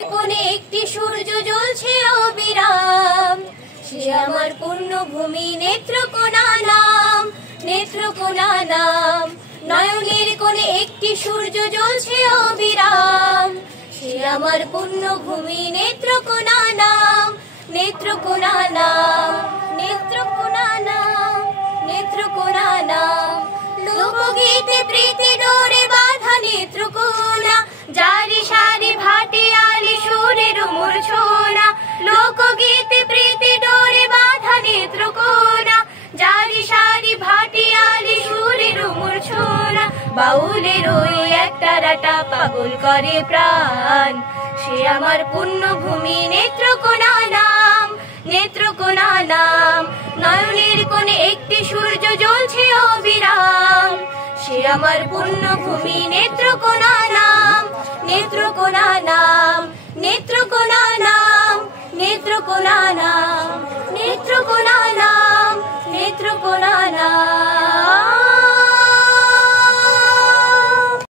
কোণে একটি সূর্য জ্বলছে অবিরাম, সে আমার পুণ্যভূমি নেত্রকোনা নাম, নেত্রকোনা নাম। নয়নের কোণে একটি সূর্য জ্বলছে অবিরাম, সে আমার পুণ্যভূমি নেত্রকোনা নাম, নেত্রকোনা নাম, নেত্রকোনা নাম, নেত্রকোনা নাম। লোকগীতে প্রীতি ডোরে বাঁধা নেত্রকোনা, জারি সারি ভাটিয়ালি সুরের মূর্ছনা। লোকগীতে প্রীতি ডোরে বাঁধা নেত্রকোনা, জারি সারি ভাটিয়ালি সুরের মূর্ছনা। বাউলের ওই একটা রাটা পাগল করে প্রাণ, সে আমার পুণ্যভূমি নেত্রকোনা নাম, নেত্রকোনা নাম। নয়নের কোণে একটি সূর্য জ্বলছে অবিরাম, সে আমার পুণ্যভূমি নেত্রকোনা নাম, নেত্রকোনা নাম, নেত্রকোনা নাম, নেত্রকোনা নাম, নেত্রকোনা নাম।